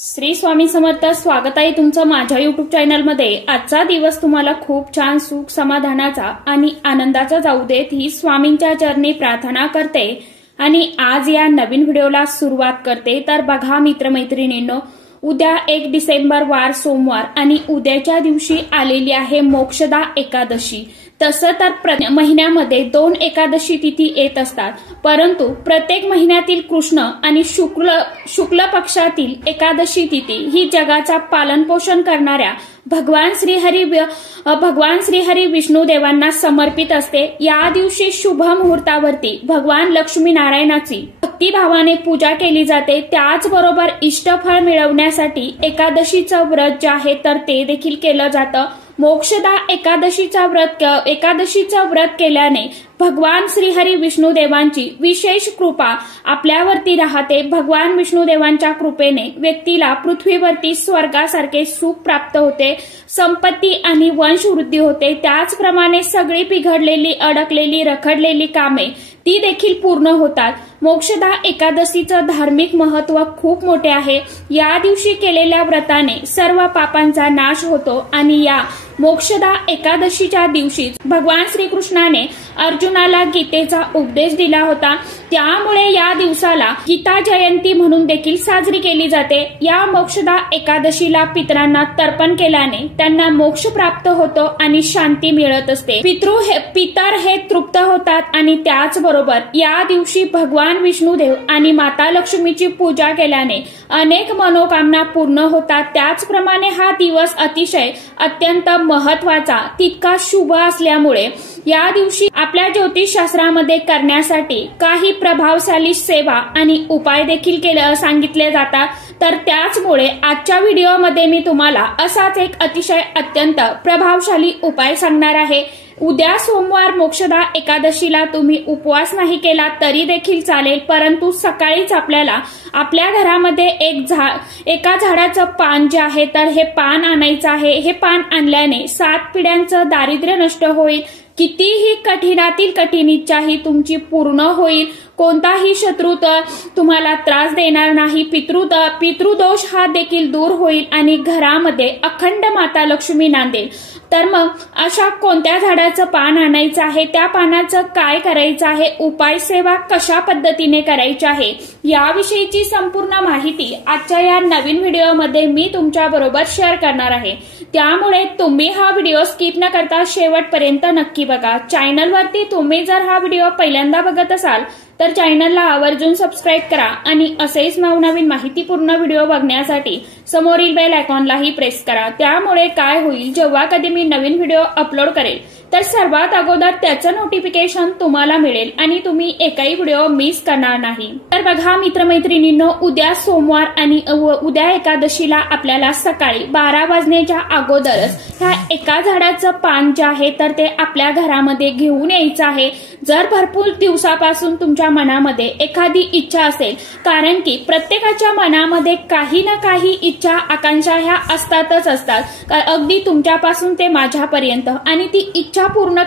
श्री स्वामी समर्थ. स्वागत आहे तुमचं माझ्या युट्यूब चॅनलमध्ये. आजचा दिवस तुम्हाला खूप छान सुख समाधानाचा आणि आनंदाचा जाऊ देत ही स्वामींच्या चरणी प्रार्थना करते आणि आज या नवीन व्हिडिओला सुरुवात करते. तर बघा मित्रमैत्रिणींनो, उद्या 1 डिसेंबर वार सोमवार आणि उद्याच्या दिवशी आलेली आहे मोक्षदा एकादशी. तसं तर महिन्यामध्ये 2 एकादशी तिथी येत असतात, परंतु प्रत्येक महिन्यातील कृष्ण आणि शुक्ल पक्षातील एकादशी तिथी ही जगाचा पालनपोषण करणाऱ्या भगवान श्रीहरी विष्णू देवांना समर्पित असते. या दिवशी शुभ मुहूर्तावरती भगवान लक्ष्मी नारायणाची भक्तिभावाने पूजा केली जाते. त्याचबरोबर इष्टफळ मिळवण्यासाठी एकादशीचं व्रत जे आहे तर ते देखील केलं जातं. मोक्षदा एकादशीचं व्रत केल्याने भगवान श्रीहरी विष्णू देवांची विशेष कृपा आपल्यावरती राहते. भगवान विष्णू देवांच्या कृपेने व्यक्तीला पृथ्वीवरती स्वर्गासारखे सुख प्राप्त होते, संपत्ती आणि वंशवृद्धी होते. त्याचप्रमाणे सगळी बिघडलेली, अडकलेली, रखडलेली कामे ती देखील पूर्ण होतात. मोक्षदा एकादशीचं धार्मिक महत्व खूप मोठे आहे. या दिवशी केलेल्या व्रताने सर्व पापांचा नाश होतो आणि या मोक्षदा एकादशीच्या दिवशीच भगवान श्रीकृष्णाने अर्जुनाला गीतेचा उपदेश दिला होता. त्यामुळे या दिवसाला गीता जयंती म्हणून देखील साजरी केली जाते. या मोक्षदा एकादशीला पितरांना तर्पण केल्याने त्यांना मोक्ष प्राप्त होतो आणि शांती मिळत असते. पितर हे तृप्त होतात आणि त्याचबरोबर या दिवशी भगवान विष्णुदेव आणि माता लक्ष्मीची पूजा केल्याने अनेक मनोकामना पूर्ण होतात. त्याचप्रमाणे हा दिवस अत्यंत महत्वाचा, तितका शुभ असल्यामुळे या दिवशी आपल्या ज्योतिषशास्त्रामध्ये करण्यासाठी काही प्रभावशाली सेवा आणि उपाय देखील सांगितले जातात. तर त्याचमुळे आजच्या व्हिडिओमध्ये मी तुम्हाला असाच एक अत्यंत प्रभावशाली उपाय सांगणार आहे. उद्या सोमवार मोक्षदा एकादशीला तुम्ही उपवास नाही केला तरी देखील चालेल, परंतु सकाळीच आपल्याला आपल्या घरामध्ये एका झाडाचं पान जे आहे तर हे पान आणायचं आहे. हे पान आणल्याने 7 पिढ्यांचं दारिद्र्य नष्ट होईल. कितीही कठीणातील कठीण इच्छाही तुमची पूर्ण होईल. कोणताही शत्रू तुम्हाला त्रास देणार नाही. पितृदोष हा देखील दूर होईल आणि घरामध्ये अखंड माता लक्ष्मी नांदेल. तर मग अशा कोणत्या झाडाचं पान आणायचं आहे, त्या पानाचं काय करायचं आहे, उपाय सेवा कशा पद्धतीने करायची आहे, याविषयीची संपूर्ण माहिती आजच्या या नवीन व्हिडिओमध्ये मी तुमच्या बरोबर शेअर करणार आहे. त्यामुळे तुम्ही हा व्हिडिओ स्किप न करता शेवटपर्यंत नक्की बघा. चॅनलवरती तुम्ही जर हा व्हिडिओ पहिल्यांदा बघत असाल तर चॅनलला आवर्जून सबस्क्राईब करा आणि असेच नवनवीन माहितीपूर्ण व्हिडिओ बघण्यासाठी समोरील बेल आयकॉनलाही प्रेस करा. त्यामुळे काय होईल, जेव्हा कधी मी नवीन व्हिडिओ अपलोड करेल तर सर्वात अगोदर त्याचं नोटिफिकेशन तुम्हाला मिळेल आणि तुम्ही एकही व्हिडिओ मिस करणार नाही. तर बघा मित्रमैत्रिणींनो, उद्या सोमवार आणि उद्या एकादशीला आपल्याला सकाळी 12 वाजण्याच्या अगोदरच ह्या एका झाडाचं पान जे आहे तर ते आपल्या घरामध्ये घेऊन यायचं आहे. जर भरपूर दिवसापासून तुमच्या मनामध्ये एखादी इच्छा असेल, कारण की प्रत्येकाच्या मनामध्ये काही ना काही इच्छा आकांक्षा ह्या असतातच असतात, अगदी तुमच्यापासून ते माझ्यापर्यंत, आणि ती इच्छा पूर्ण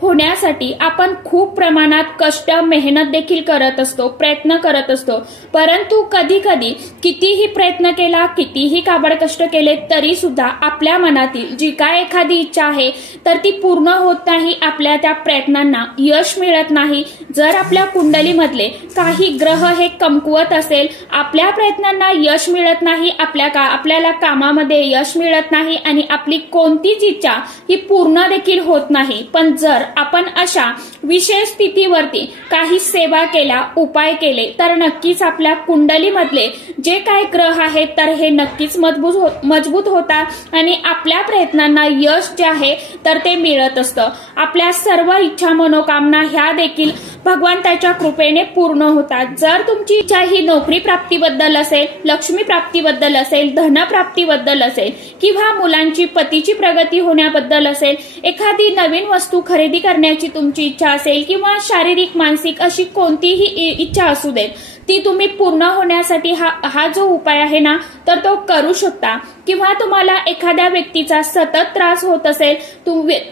होण्यासाठी आपण खूप प्रमाणात कष्ट, मेहनत देखील करत असतो, प्रयत्न करत असतो. परंतु कधी कधी कितीही प्रयत्न केला, कितीही काबड कष्ट केले तरी सुद्धा आपल्या मनातील जी काय एखादी इच्छा आहे तर ती पूर्ण होत नाही. आपल्या त्या प्रयत्नांना यश मिळत नाही. जर आपल्या कुंडलीमधले काही ग्रह हे कमकुवत असेल, आपल्या प्रयत्नांना यश मिळत नाही, आपल्याला कामामध्ये यश मिळत नाही आणि आपली कोणतीच इच्छा ही पूर्ण देखील होत नाही. पण जर आपण अशा विशेष स्थितीवरती काही सेवा केल्या, उपाय केले तर नक्कीच आपल्या कुंडलीमधले जे काही ग्रह आहेत तर हे नक्कीच मजबूत होतात आणि आपल्या प्रयत्नांना यश जे आहे तर ते मिळत असतं. आपल्या सर्व इच्छा, मनोकामना ह्या देखील भगवंताच्या कृपेने पूर्ण होतात. जर तुमची इच्छा ही नोकरी प्राप्तीबद्दल असेल, लक्ष्मी प्राप्तीबद्दल असेल, धनप्राप्तीबद्दल असेल किंवा मुलांची, पतीची प्रगती होण्याबद्दल असेल, एखादी नवीन वस्तू खरेदी करण्याची तुमची इच्छा असेल किंवा शारीरिक, मानसिक अशी कोणतीही इच्छा असू देत, ती तुम्ही पूर्ण होण्यासाठी हा जो उपाय आहे ना तर तो करू शकता. किंवा तुम्हाला एखाद्या व्यक्तीचा सतत त्रास होत असेल,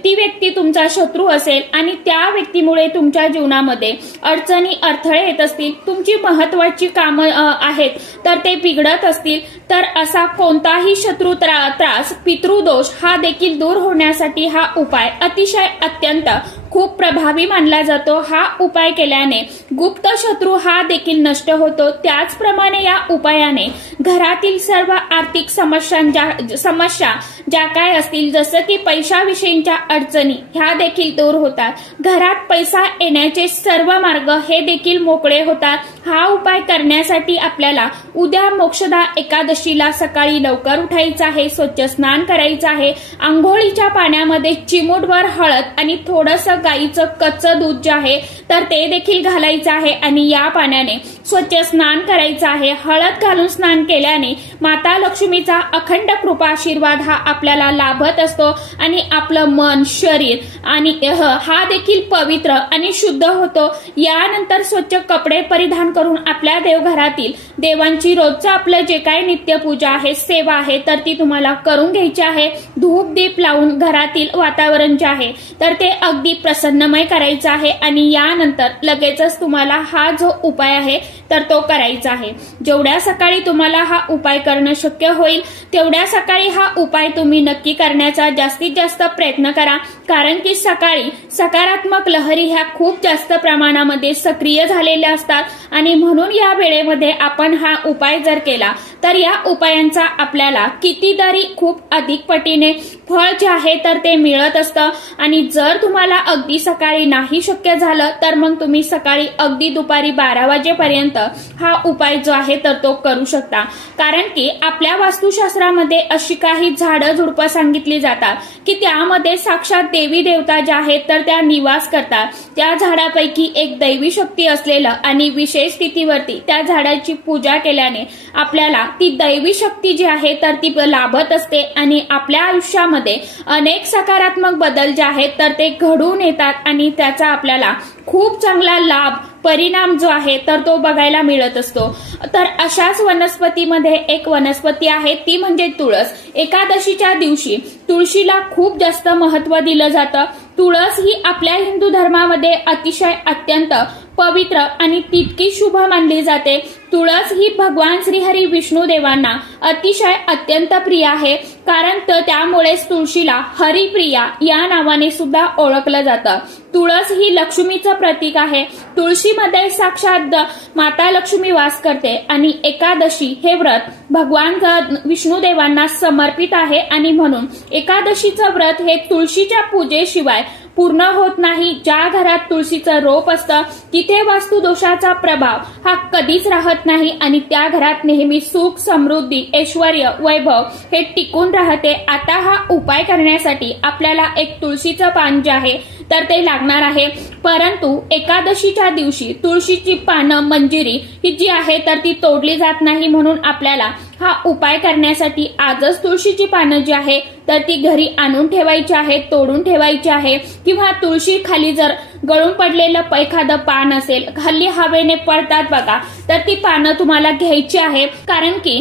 ती व्यक्ती तुमचा शत्रू असेल आणि त्या व्यक्तीमुळे तुमच्या जीवनामध्ये अडचणी अडथळे येत असतील, तुमची महत्वाची कामं आहेत तर ते बिघडत असतील, तर असा कोणताही शत्रू त्रास, पितृदोष हा देखील दूर होण्यासाठी हा उपाय अतिशय अत्यंत खूप प्रभावी मानला जातो। हा उपाय केल्याने गुप्त शत्रू हा देखील नष्ट होतो। त्याचप्रमाणे या उपायाने घरातील सर्व आर्थिक समस्या ज्या काय असतील, जसं की पैशाविषयीच्या अडचणी ह्या देखील दूर होतात। घरात पैसा येण्याचे सर्व मार्ग हे देखील मोकळे होतात। हा उपाय करण्यासाठी आपल्याला उद्या मोक्षदा एकादशीला सकाळी लवकर उठायचं आहे, स्वच्छ स्नान करायचं आहे, आंघोळीच्या पाण्यामध्ये चिमूटभर हळद आणि थोडंसं गाईचं कच्चं दूध जे आहे तर ते देखील घालायचं आहे आणि या पाण्याने स्वच्छ स्नान करायचं आहे। हळद घालून स्नान केल्याने माता लक्ष्मीचा अखंड कृपा आशीर्वाद हा आपल्याला लाभत असतो आणि आपलं मन, शरीर आणि हा देखील पवित्र आणि शुद्ध होतो। यानंतर स्वच्छ कपडे परिधान करून आपल्या देवघरातील देवांची रोजचं आपलं जे काही नित्यपूजा आहे, सेवा आहे तर ती तुम्हाला करून घ्यायची आहे। धूप दीप लावून घरातील वातावरण जे आहे तर ते अगदी प्रसन्नमय करायचं आहे आणि यानंतर लगेचच तुम्हाला हा जो उपाय आहे तर तो करायचा आहे। जेवढ्या सकाळी तुम्हाला हा उपाय करणं शक्य होईल तेवढ्या सकाळी हा उपाय तुम्ही नक्की करण्याचा जास्तीत जास्त प्रयत्न करा, कारण की सकाळी सकारात्मक लहरी ह्या खूप जास्त प्रमाणामध्ये सक्रिय झालेल्या असतात आणि म्हणून या वेळेमध्ये आपण हा उपाय जर केला तर या उपायांचा आपल्याला कितीतरी खूप अधिक पटीने फळ जे आहे तर ते मिळत असतं। आणि जर तुम्हाला अगदी सकाळी नाही शक्य झालं तर मग तुम्ही सकाळी अगदी दुपारी 12 वाजेपर्यंत हा उपाय जो आहे तर तो करू शकता, कारण की आपल्या वास्तुशास्त्रामध्ये अशी काही झाडं झुडपं सांगितली जातात की त्यामध्ये साक्षात देवी देवता ज्या आहेत तर त्या निवास करतात। त्या झाडापैकी एक दैवी शक्ती असलेलं आणि विशेष स्थितीवरती त्या झाडाची पूजा केल्याने आपल्याला ती दैवी शक्ती जी आहे तर ती लाभत असते आणि आपल्या आयुष्यामध्ये अनेक सकारात्मक बदल जे आहेत तर ते घडून येतात आणि त्याचा आपल्याला खूप चांगला लाभ परिणाम जो आहे तर तो बघायला मिळत असतो। तर अशाच वनस्पतीमध्ये एक वनस्पती आहे ती म्हणजे तुळस। एकादशीच्या दिवशी तुळशीला खूप जास्त महत्व दिलं जातं। तुळस ही आपल्या हिंदू धर्मामध्ये अतिशय अत्यंत पवित्र आणि तितकी शुभ मानली जाते। तुळस ही भगवान श्रीहरी विष्णू देवांना अतिशय अत्यंत प्रिय आहे, कारण त्यामुळेच तुळशीला हरिप्रिया या नावाने सुद्धा ओळखलं जातं। तुळस ही लक्ष्मीचं प्रतीक आहे। तुळशीमध्ये साक्षात माता लक्ष्मी वास करते आणि एकादशी हे व्रत भगवान विष्णू देवांना समर्पित आहे आणि म्हणून एकादशीचं व्रत हे तुळशीच्या पूजेशिवाय पूर्ण होत नाही। ज्या घरात तुळशीचं रोप असतं तिथे वास्तुदोषाचा प्रभाव हा कधीच राहत नाही आणि त्या घरात नेहमी सुख, समृद्धी, ऐश्वर्य, वैभव हे टिकून राहते। आता हा उपाय करण्यासाठी आपल्याला एक तुळशीचं पान जे आहे तर ते लागणार आहे, परंतु एकादशीच्या दिवशी तुळशीची पानं, मंजिरी ही जी आहे तर ती तोडली जात नाही, म्हणून आपल्याला हा उपाय करण्यासाठी आजच तुळशीची पानं जी आहे तर ती घरी आणून ठेवायची आहे, तोडून ठेवायची आहे, किंवा तुळशी खाली जर गळून पडलेलं एखादं पान असेल, खाली हवेने पडतात बघा, तर ती पानं तुम्हाला घ्यायची आहे, कारण की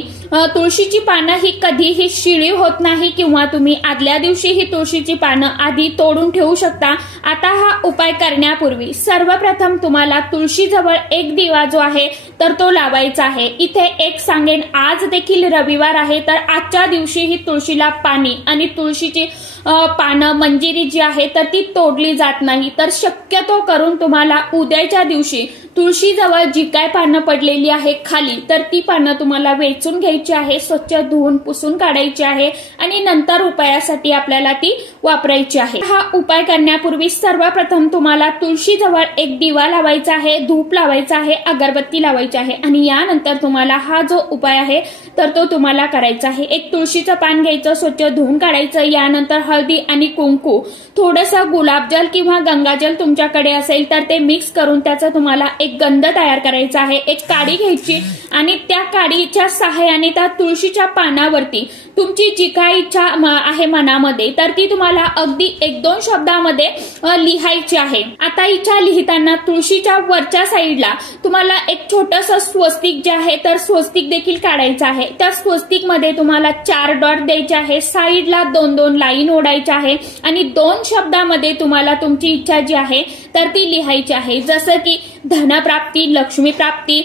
तुळशीची पानं ही कधीही शिळी होत नाही किंवा तुम्ही आदल्या दिवशी ही तुळशीची पानं आधी तोडून ठेवू शकता। आता हा उपाय करण्यापूर्वी सर्वप्रथम तुम्हाला तुळशीजवळ एक दिवा जो आहे तर तो लावायचा आहे। इथे एक सांगेन, आज देखील रविवार आहे तर आजच्या दिवशी ही तुळशीला पाणी आणि तुळशीची पानं, मंजिरी जी आहे तर ती तोडली जात नाही, तर शक्यतो करून तुम्हाला उद्याच्या दिवशी तुळशीजवळ जी काय पानं पडलेली आहे खाली तर ती पानं तुम्हाला वेचून घ्यायची आहे, स्वच्छ धुवून पुसून काढायची आहे आणि नंतर उपायासाठी आपल्याला ती वापरायची आहे। हा उपाय करण्यापूर्वी सर्वप्रथम तुम्हाला तुळशीजवळ एक दिवा लावायचा आहे, धूप लावायचा आहे, अगरबत्ती लावायची आहे आणि यानंतर तुम्हाला हा जो उपाय आहे तर तो तुम्हाला करायचा आहे। एक तुळशीचं पान घ्यायचं, स्वच्छ धुवून काढायचं, यानंतर हळदी आणि कुंकू, थोडंसं गुलाबजल किंवा गंगाजल तुमच्याकडे असेल तर ते मिक्स करून त्याचं तुम्हाला एक गंध तयार करायचा आहे, एक काडी घ्यायची आणि त्या काडीच्या सहाय्याने त्या तुळशीच्या पानावरती तुमची जी काही इच्छा आहे मनामध्ये तर ती तुम्हाला अगदी 1-2 शब्दामध्ये लिहायची आहे। आता इच्छा लिहिताना तुळशीच्या वरच्या साईडला तुम्हाला एक छोटंसं स्वस्तिक जे आहे तर स्वस्तिक देखील काढायचं आहे। त्या स्वस्तिक मध्ये तुम्हाला 4 डॉट द्यायचे आहे, साईडला 2-2 लाईन ओढायच्या आहे आणि 2 शब्दामध्ये तुम्हाला तुमची इच्छा जी आहे तर ती लिहायची आहे, जसं की धनप्राप्ती, लक्ष्मी प्राप्ती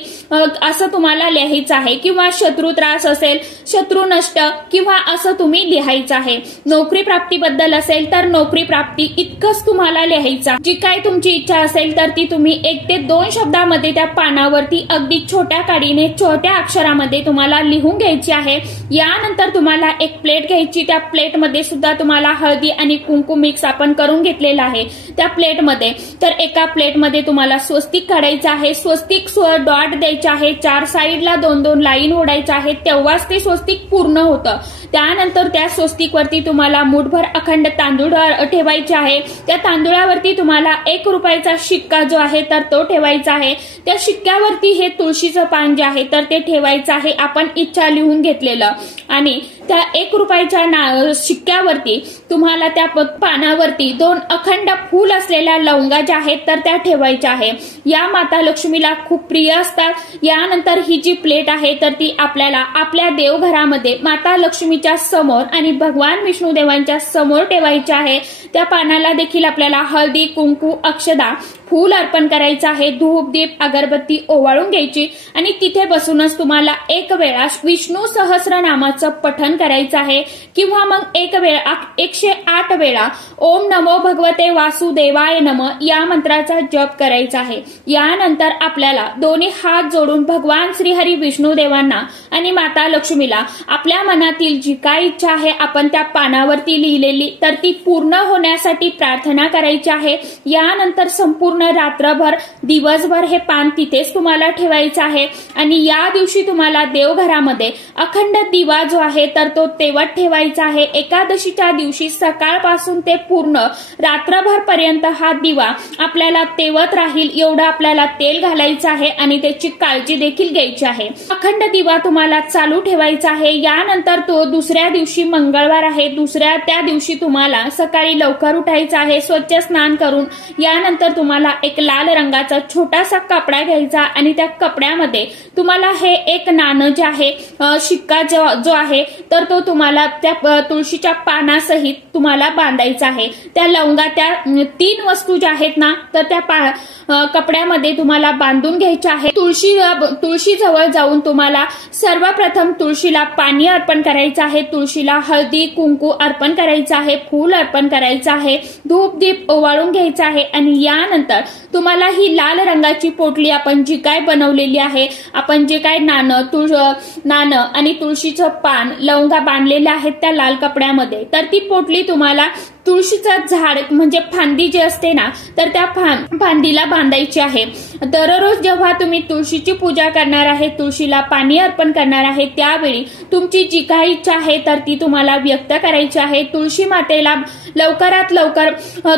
असं तुम्हाला लिहायचं आहे किंवा शत्रू त्रास असेल, शत्रू नष्ट किंवा असं तुम्ही लिहायचं आहे। नोकरी प्राप्तीबद्दल असेल तर नोकरी प्राप्ती इतकंच तुम्हाला लिहायचं। जी काय तुमची इच्छा असेल तर ती तुम्ही 1 ते 2 शब्दामध्ये त्या पानावरती अगदी छोट्या काडीने छोट्या अक्षरामध्ये तुम्हाला लिहून घ्यायची आहे। यानंतर तुम्हाला एक प्लेट घ्यायची, त्या प्लेटमध्ये सुद्धा तुम्हाला हळदी आणि कुंकू मिक्स आपण करून घेतलेला आहे त्या प्लेटमध्ये। तर एका प्लेटमध्ये तुम्हाला स्वस्तिक काढायचं आहे, स्वस्तिक डॉट द्यायचे आहे, 4 साईडला 2-2 लाईन ओढायच्या आहेत, तेव्हाच ते स्वस्तिक पूर्ण होतं। त्यानंतर त्या स्वस्तिक वरती तुम्हाला मुठभर अखंड तांदूळ ठेवायचे आहे। त्या तांदूळावरती तुम्हाला 1 रुपयाचा शिक्का जो आहे तर तो ठेवायचा आहे। त्या शिक्क्यावरती हे तुळशीचं पान जे आहे तर ते ठेवायचं आहे, आपण इच्छा लिहून घेतलेलं। आणि त्या 1 रुपयाच्या शिक्क्यावरती तुम्हाला त्या पानावरती 2 अखंड फूल असलेल्या लवंगा ज्या आहेत तर त्या ठेवायच्या आहे। या माता लक्ष्मीला खूप प्रिय असतात। यानंतर ही जी प्लेट आहे तर ती आपल्याला आपल्या देवघरामध्ये माता लक्ष्मीच्या समोर आणि भगवान विष्णुदेवांच्या समोर ठेवायची आहे। त्या पानाला देखील आपल्याला हळदी, कुंकू, अक्षदा, फूल अर्पण करायचं आहे, धूप, दीप, अगरबत्ती ओवाळून घ्यायची आणि तिथे बसूनच तुम्हाला 1 वेळा विष्णू सहस्रनामाचं पठण करायचं आहे किंवा मग 108 वेळा ओम नमो भगवते वासुदेवाय नमः या मंत्राचा जप करायचा आहे। यानंतर आपल्याला दोन्ही हात जोडून भगवान श्रीहरी विष्णुदेवांना आणि माता लक्ष्मीला आपल्या मनातील जी काय इच्छा आहे आपण त्या पानावरती लिहिलेली तर ती पूर्ण होण्यासाठी प्रार्थना करायची आहे। यानंतर संपूर्ण रात्रभर दिवसभर हे पान तिथेच तुम्हाला ठेवायचं आहे आणि या दिवशी तुम्हाला देवघरामध्ये अखंड दिवा जो आहे तर तो तेवत ठेवायचा आहे। एकादशीच्या दिवशी सकाळपासून ते पूर्ण रात्रभर पर्यंत हा दिवा आपल्याला तेवत राहील एवढं आपल्याला तेल घालायचं आहे आणि त्याची काळजी देखील घ्यायची आहे। अखंड दिवा तुम्हाला चालू ठेवायचा आहे। यानंतर तो दुसऱ्या दिवशी मंगळवार आहे, त्या दिवशी तुम्हाला सकाळी लवकर उठायचं आहे, स्वच्छ स्नान करून यानंतर तुम्हाला एक लाल रंगाचा छोटासा कपडा घ्यायचा आणि त्या कपड्यामध्ये तुम्हाला हे 1 नाणं जे आहे शिक्का जो आहे तर तो तुम्हाला त्या तुळशीच्या पानासहित तुम्हाला बांधायचा आहे। त्या लवंगा, त्या 3 वस्तू ज्या आहेत ना तर त्या कपड्यामध्ये तुम्हाला बांधून घ्यायच्या आहे। तुळशी जवळ जाऊन तुम्हाला सर्वप्रथम तुळशीला पाणी अर्पण करायचं आहे, तुळशीला हळदी, कुंकू अर्पण करायचं आहे, फूल अर्पण करायचं आहे, धूप, दीप ओवाळून घ्यायचं आहे आणि यानंतर तुम्हाला ही लाल रंगाची पोटली आपण जी काय बनवलेली आहे, आपण जे काय नाणं आणि तुळशीचं पान, लवंगा बांधलेले आहेत त्या लाल कपड्यामध्ये तर ती पोटली तुम्हाला तुळशीचं झाड म्हणजे फांदी जी असते ना तर त्या फांदीला बांधायची आहे। दररोज जेव्हा तुम्ही तुळशीची पूजा करणार आहे, तुळशीला पाणी अर्पण करणार आहे त्यावेळी तुमची जी काही इच्छा आहे तर ती तुम्हाला व्यक्त करायची आहे। तुळशी मातेला लवकरात लवकर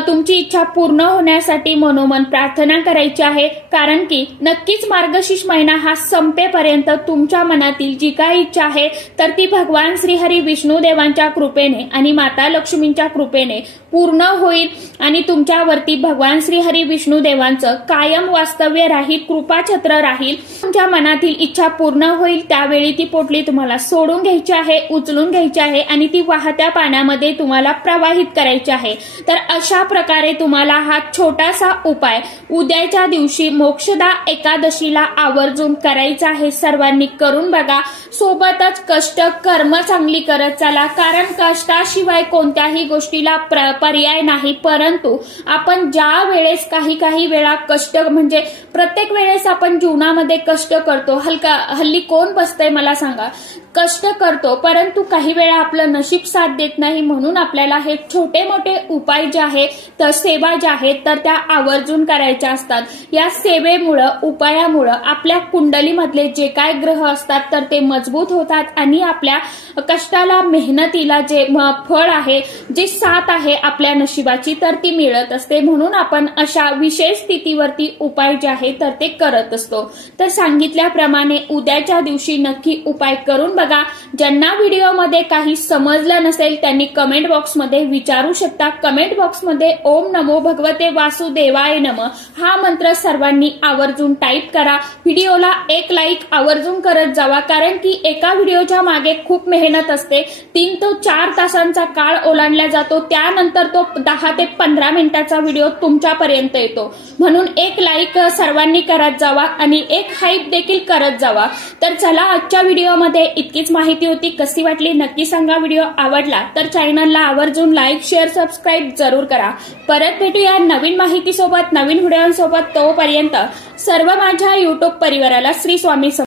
तुमची इच्छा पूर्ण होण्यासाठी मनोमन प्रार्थना करायची आहे, कारण की नक्कीच मार्गशीर्ष महिना हा संपेपर्यंत तुमच्या मनातील जी काही इच्छा आहे तर ती भगवान श्रीहरी विष्णुदेवांच्या कृपेने आणि माता लक्ष्मींच्या कृपेने पूर्ण होईल आणि तुमच्यावरती भगवान श्रीहरी विष्णुदेवांचं कायम वास्तव्य राहील, कृपाछत्र राहील। तुमच्या मनातील इच्छा पूर्ण होईल त्यावेळी ती पोटली तुम्हाला सोडून घ्यायची आहे, उचलून घ्यायची आहे आणि ती वाहत्या पाण्यामध्ये तुम्हाला प्रवाहित करायची आहे। तर अशा प्रकारे तुम्हाला हा छोटासा उपाय उद्याच्या दिवशी मोक्षदा एकादशीला आवर्जून करायचा आहे। सर्वांनी करून बघा, सोबतच कष्ट कर्म चांगली करत चला, कारण कष्टाशिवाय कोणत्याही गोष्टीला पर्याय नाही। परंतु आपण ज्या वेळेस काही वेळा कष्ट म्हणजे प्रत्येक वेळेस आपण जीवनामध्ये कष्ट करतो, हल्ली कोण बसतंय मला सांगा, कष्ट करतो परंतु काही वेळा आपलं नशीब साथ देत नाही, म्हणून आपल्याला हे छोटे मोठे उपाय जे आहे तर सेवा ज्या आहेत तर त्या आवर्जून करायच्या असतात। या सेवेमुळे, उपायामुळे आपल्या कुंडलीमधले जे काय ग्रह असतात तर ते मजबूत होतात आणि आपल्या कष्टाला, मेहनतीला जे फळ आहे, जे साथ आहे आपल्या नशिबाची तर ती मिळत असते, म्हणून आपण अशा विशेष स्थितीवरती उपाय जे आहे तर ते करत असतो। तर सांगितल्याप्रमाणे उद्याच्या दिवशी नक्की उपाय करून बघा। ज्यांना व्हिडिओमध्ये काही समजलं नसेल त्यांनी कमेंट बॉक्समध्ये विचारू शकता। कमेंट बॉक्समध्ये ओम नमो भगवते वासुदेवाय नमः हा मंत्र सर्वांनी आवर्जून टाईप करा। व्हिडिओला एक लाईक आवर्जून करत जावा, कारण की एका व्हिडिओच्या मागे खूप मेहनत असते। 3 ते 4 तासांचा काळ ओलांडला जातो, त्यानंतर तो 10 ते 15 मिनिटाचा व्हिडिओ तुमच्यापर्यंत येतो, म्हणून एक लाईक सर्वांनी करत जावा आणि एक हाईप देखील करत जावा। तर चला, आजच्या व्हिडिओमध्ये इतकीच माहिती होती। कशी वाटली नक्की सांगा। व्हिडिओ आवडला तर चॅनलला आवर्जून लाईक शेअर सबस्क्राईब जरूर करा। परत भेटूया नवीन माहितीसोबत नवीन व्हिडिओसोबत। तोपर्यंत सर्व माझ्या युट्यूब परिवाराला श्री स्वामी समर्थ।